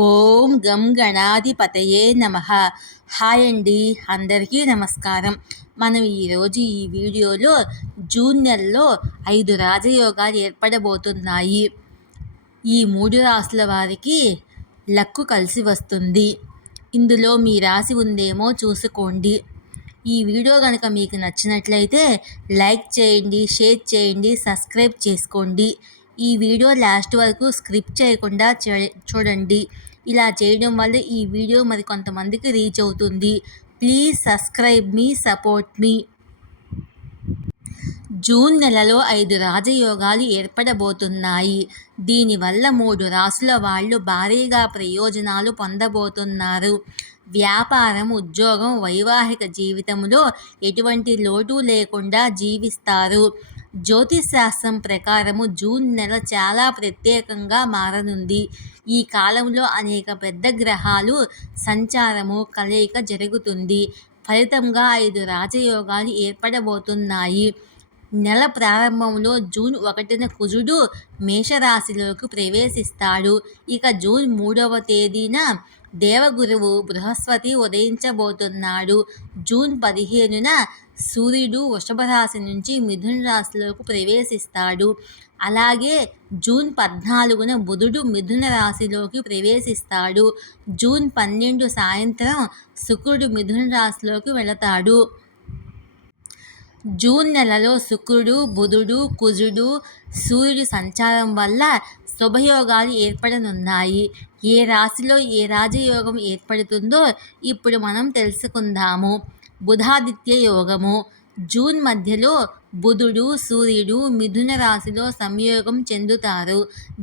ఓం గం గణాధిపతయే నమః. హాయ్ అండి, అందరికీ నమస్కారం. మనం ఈరోజు ఈ వీడియోలో జూన్ నెలలో 5 రాజయోగాలు ఏర్పడబోతున్నాయి. ఈ 3 రాసుల వారికి లక్కు కలిసి వస్తుంది. ఇందులో మీ రాశి ఉందేమో చూసుకోండి. ఈ వీడియో కనుక మీకు నచ్చినట్లయితే లైక్ చేయండి, షేర్ చేయండి, సబ్స్క్రైబ్ చేసుకోండి. ఈ వీడియో లాస్ట్ వరకు స్క్రిప్ట్ చేయకుండా చూడండి. ఇలా చేయడం వల్ల ఈ వీడియో మరి కొంతమందికి రీచ్ అవుతుంది. Please subscribe me, support me. June నెలలో 5 రాజయోగాలు ఏర్పడబోతున్నాయి. దీనివల్ల 3 రాసుల వాళ్ళు భారీగా ప్రయోజనాలు పొందబోతున్నారు. వ్యాపారం, ఉద్యోగం, వైవాహిక జీవితంలో ఎటువంటి లోటు లేకుండా జీవిస్తారు. జ్యోతిశాస్త్రం ప్రకారము జూన్ నెల చాలా ప్రత్యేకంగా మారనుంది. ఈ కాలంలో అనేక పెద్ద గ్రహాలు సంచారము, కలయిక జరుగుతుంది. ఫలితంగా 5 రాజయోగాలు ఏర్పడబోతున్నాయి. నెల ప్రారంభంలో జూన్ 1న కుజుడు మేషరాశిలోకి ప్రవేశిస్తాడు. ఇక జూన్ 3వ తేదీన దేవగురువు బృహస్పతి ఉదయించబోతున్నాడు. జూన్ 15న సూర్యుడు వృషభ రాశి నుంచి మిథున రాశిలోకి ప్రవేశిస్తాడు. అలాగే జూన్ 14న బుధుడు మిథున రాశిలోకి ప్రవేశిస్తాడు. జూన్ 12 సాయంత్రం శుక్రుడు మిథున రాశిలోకి వెళతాడు. జూన్ నెలలో శుక్రుడు, బుధుడు, కుజుడు, సూర్యుడు సంచారం వల్ల శుభయోగాలు ఏర్పడనున్నాయి. ఏ రాశిలో ఏ రాజయోగం ఏర్పడుతుందో ఇప్పుడు మనం తెలుసుకుందాము. బుధాదిత్య యోగము. జూన్ మధ్యలో బుధుడు, సూర్యుడు మిథున రాశిలో సంయోగం చెందుతారు.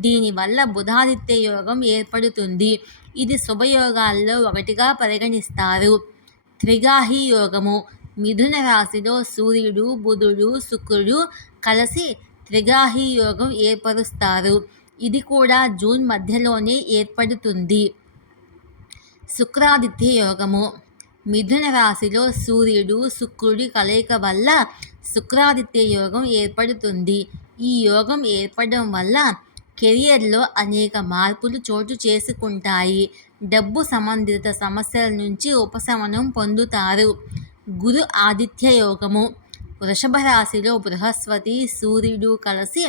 దీనివల్ల బుధాదిత్య యోగం ఏర్పడుతుంది. ఇది శుభయోగాల్లో ఒకటిగా పరిగణిస్తారు. త్రిగాహి యోగము. మిథున రాశిలో సూర్యుడు, బుధుడు, శుక్రుడు కలిసి త్రిగాహి యోగం ఏర్పరుస్తారు. ఇది కూడా జూన్ మధ్యలోనే ఏర్పడుతుంది. శుక్రాదిత్య యోగము. మిథున రాశిలో సూర్యుడు, శుక్రుడి కలయిక వల్ల శుక్రాదిత్య యోగం ఏర్పడుతుంది. ఈ యోగం ఏర్పడడం వల్ల కెరియర్లో అనేక మార్పులు చోటు చేసుకుంటాయి. డబ్బు సంబంధిత సమస్యల నుంచి ఉపశమనం పొందుతారు. గురు ఆదిత్య యోగము. వృషభ రాశిలో బృహస్పతి, సూర్యుడు కలిసి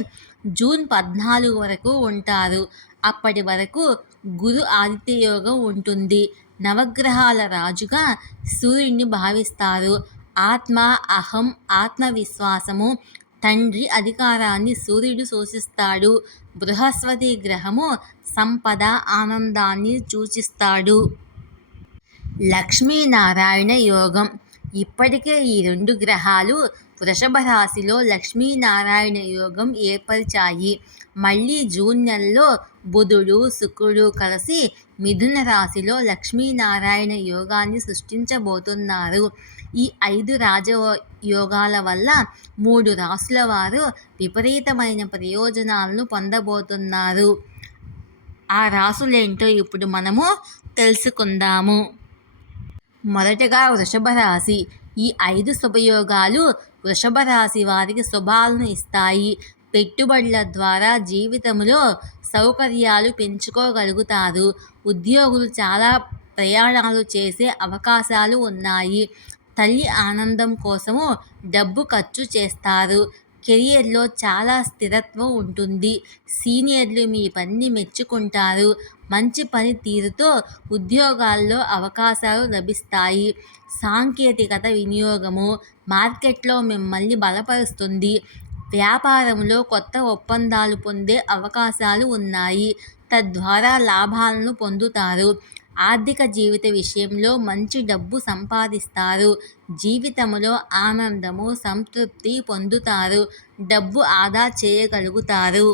జూన్ 14 వరకు ఉంటారు. అప్పటి వరకు గురు ఆదిత్య యోగం ఉంటుంది. నవగ్రహాల రాజుగా సూర్యుడిని భావిస్తారు. ఆత్మ, అహం, ఆత్మవిశ్వాసము, తండ్రి అధికారాన్ని సూర్యుడు సూచిస్తాడు. బృహస్పతి గ్రహము సంపద, ఆనందాన్ని సూచిస్తాడు. లక్ష్మీనారాయణ యోగం. ఇప్పటికే ఈ 2 గ్రహాలు వృషభ రాశిలో లక్ష్మీనారాయణ యోగం ఏర్పరిచాయి. మళ్ళీ జూన్ నెలలో బుధుడు, శుక్రుడు కలిసి మిథున రాశిలో లక్ష్మీనారాయణ యోగాన్ని సృష్టించబోతున్నారు. ఈ 5 రాజయోగాల వల్ల 3 రాశుల వారు విపరీతమైన ప్రయోజనాలను పొందబోతున్నారు. ఆ రాశులేంటో ఇప్పుడు మనము తెలుసుకుందాము. మొదటగా వృషభ రాశి. ఈ 5 శుభయోగాలు వృషభ రాశి వారికి శుభాలను ఇస్తాయి. పెట్టుబడుల ద్వారా జీవితంలో సౌకర్యాలు పెంచుకోగలుగుతారు. ఉద్యోగులు చాలా ప్రయాణాలు చేసే అవకాశాలు ఉన్నాయి. తల్లి ఆనందం కోసము డబ్బు ఖర్చు చేస్తారు. కెరియర్లో చాలా స్థిరత్వం ఉంటుంది. సీనియర్లు మీ పనిని మెచ్చుకుంటారు. మంచి పనితీరుతో ఉద్యోగాల్లో అవకాశాలు లభిస్తాయి. సాంకేతికత వినియోగము మార్కెట్లో మిమ్మల్ని బలపరుస్తుంది. వ్యాపారంలో కొత్త ఒప్పందాలు పొందే అవకాశాలు ఉన్నాయి. తద్వారా లాభాలను పొందుతారు. ఆర్థిక జీవిత విషయంలో మంచి డబ్బు సంపాదిస్తారు. జీవితంలో ఆనందము, సంతృప్తి పొందుతారు. డబ్బు ఆదా చేయగలుగుతారు.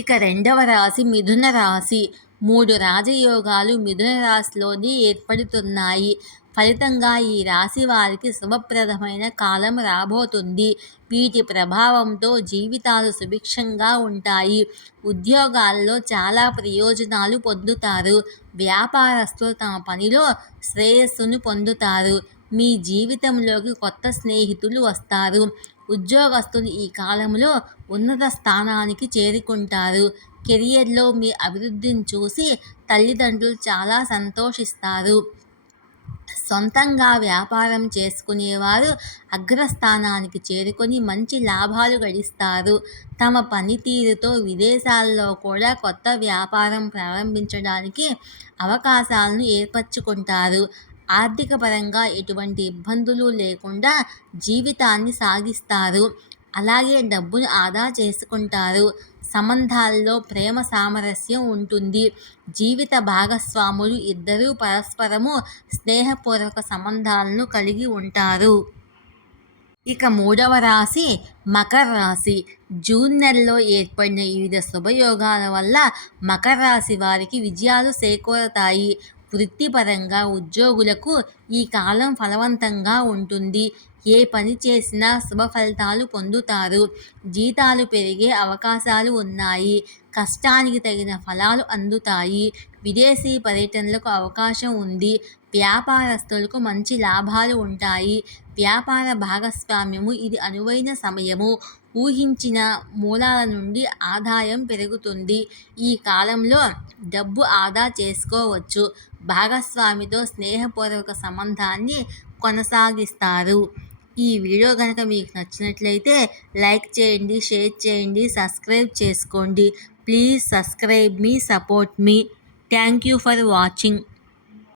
ఇక రెండవ రాశి మిథున రాశి. 3 రాజయోగాలు మిథున రాశిలోనే ఏర్పడుతున్నాయి. ఫలితంగా ఈ రాశి వారికి శుభప్రదమైన కాలం రాబోతుంది. వీటి ప్రభావంతో జీవితాలు సుభిక్షంగా ఉంటాయి. ఉద్యోగాల్లో చాలా ప్రయోజనాలు పొందుతారు. వ్యాపారస్తులు తమ పనిలో శ్రేయస్సును పొందుతారు. మీ జీవితంలోకి కొత్త స్నేహితులు వస్తారు. ఉద్యోగస్తులు ఈ కాలంలో ఉన్నత స్థానానికి చేరుకుంటారు. కెరియర్లో మీ అభివృద్ధిని చూసి తల్లిదండ్రులు చాలా సంతోషిస్తారు. సొంతంగా వ్యాపారం చేసుకునేవారు అగ్రస్థానానికి చేరుకొని మంచి లాభాలు గడిస్తారు. తమ పనితీరుతో విదేశాల్లో కూడా కొత్త వ్యాపారం ప్రారంభించడానికి అవకాశాలను ఏర్పరచుకుంటారు. ఆర్థిక పరంగా ఎటువంటి ఇబ్బందులు లేకుండా జీవితాన్ని సాగిస్తారు. అలాగే డబ్బును ఆదా చేసుకుంటారు. సంబంధాల్లో ప్రేమ సామరస్యం ఉంటుంది. జీవిత భాగస్వాములు ఇద్దరూ పరస్పరము స్నేహపూర్వక సంబంధాలను కలిగి ఉంటారు. ఇక 3వ రాశి మకర రాశి. జూన్ నెలలో ఏర్పడిన వివిధ శుభయోగాల వల్ల మకర రాశి వారికి విజయాలు చేకూరతాయి. వృత్తిపరంగా ఉద్యోగులకు ఈ కాలం ఫలవంతంగా ఉంటుంది. ఏ పని చేసినా శుభ ఫలితాలు పొందుతారు. జీతాలు పెరిగే అవకాశాలు ఉన్నాయి. కష్టానికి తగిన ఫలాలు అందుతాయి. విదేశీ పర్యటనలకు అవకాశం ఉంది. వ్యాపారస్తులకు మంచి లాభాలు ఉంటాయి. వ్యాపార భాగస్వామ్యము ఇది అనువైన సమయము. ఊహించిన మూలాల నుండి ఆదాయం పెరుగుతుంది. ఈ కాలంలో డబ్బు ఆదా చేసుకోవచ్చు. భాగస్వామితో స్నేహపూర్వక సంబంధాన్ని కొనసాగిస్తారు. ఈ వీడియో కనుక మీకు నచ్చినట్లయితే లైక్ చేయండి, షేర్ చేయండి, సబ్స్క్రైబ్ చేసుకోండి. Please subscribe me, support me. Thank you for watching.